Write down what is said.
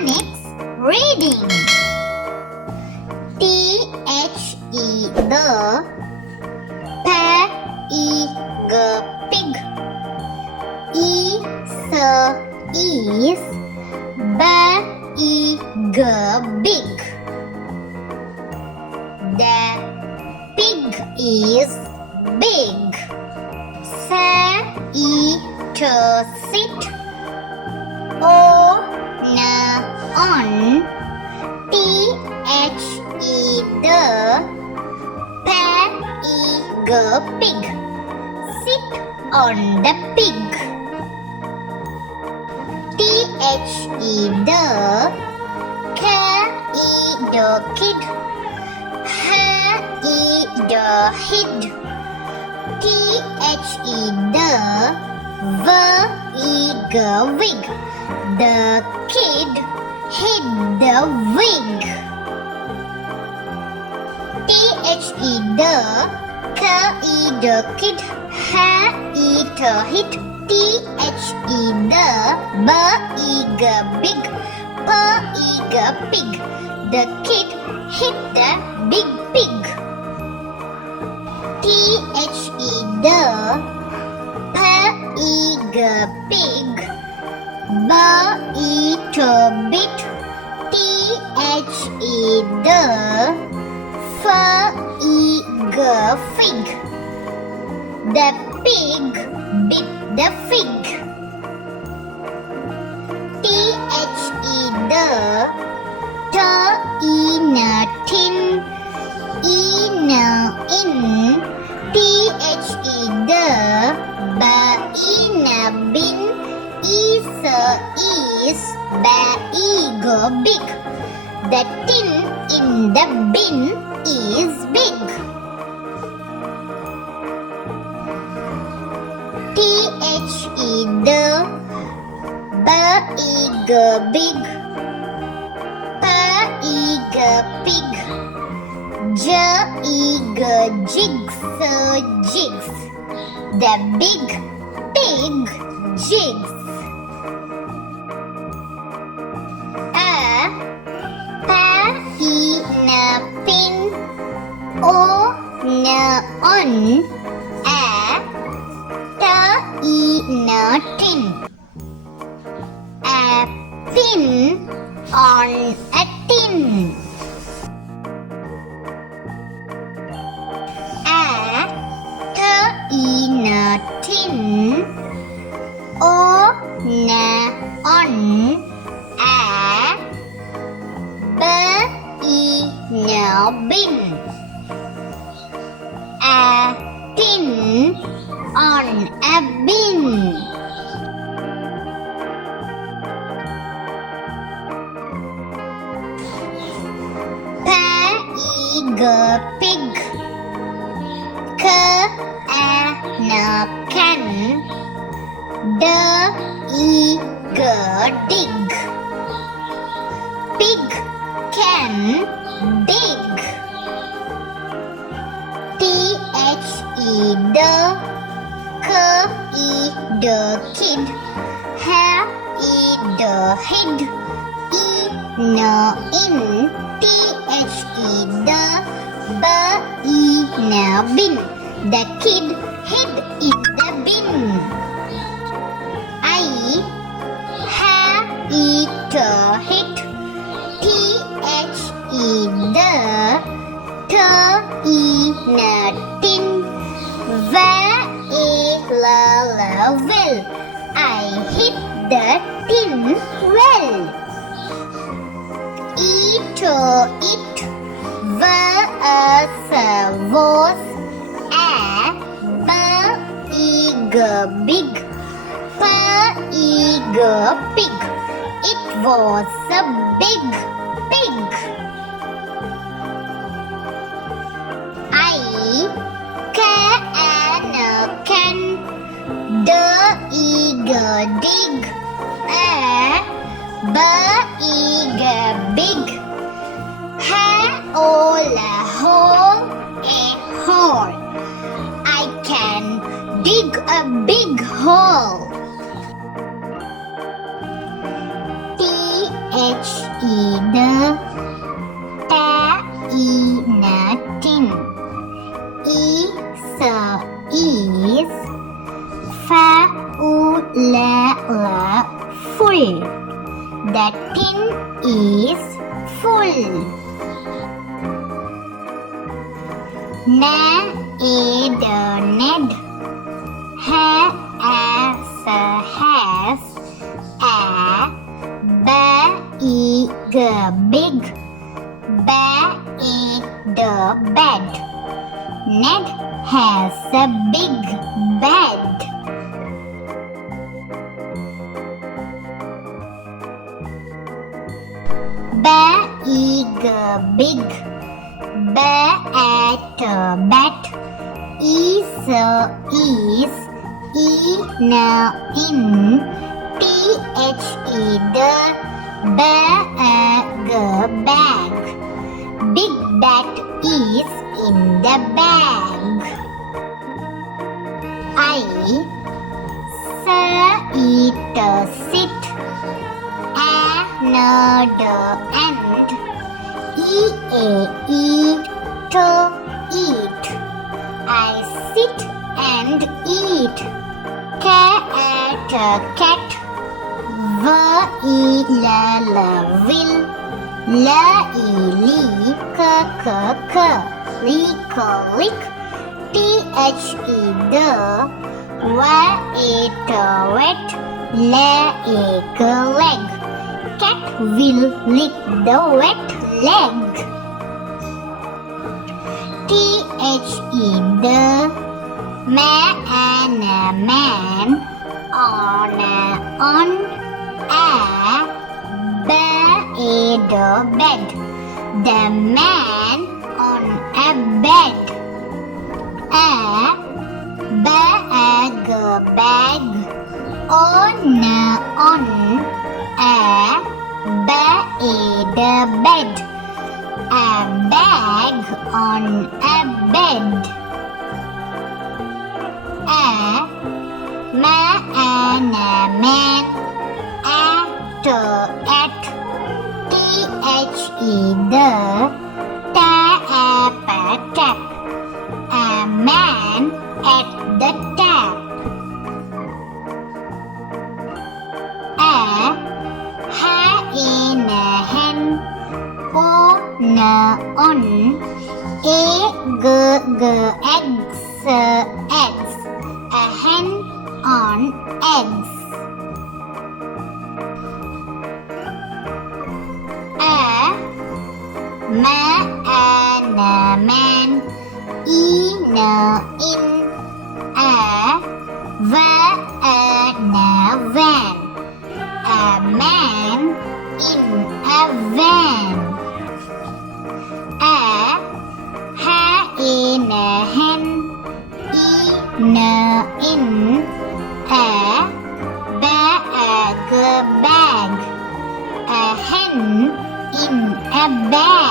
phonics reading. The pig. Is big. The pig is big. Sit on. Pig. Sit on the pig. Kid. Hid. Wig. The kid hid the wig. The kid hid. Big. Pig. The kid hid the big pig. Pig. Bit. Fig. The pig bit the fig. Tin. In. Bin. Is big. The tin in the bin is big. Big. Pig. Jigs. The big pig jigs. Pin. On. Tin. Pin on a tin. Tin. On. Bin. Tin on a bin. Pig. Can. Dig. Pig can dig. Kid. Hid. In. Bin. The kid hid in the bin. Hid. Tin. Well. I hid the tin well. It. Was big. Pig. It was a big pig. Can. Dig. Big. Hole. I can dig a big hole. in a tin. Is full. The tin is full. Ned. Has a big bed. Ned has a big bed. Big bat is in bag. Big bat is in the bag. I sit and eat. I sit and eat. Cat. Will. Lick. Wet. Leg. Cat will lick the wet leg. Man on a bed. The man on a bed. A bag on a bed. A bag on a bed. A man at tap. A man at the tap. A hen on eggs. A hen on eggs. A man in a van. A man in a van. A hen in a bag. A hen in a bag.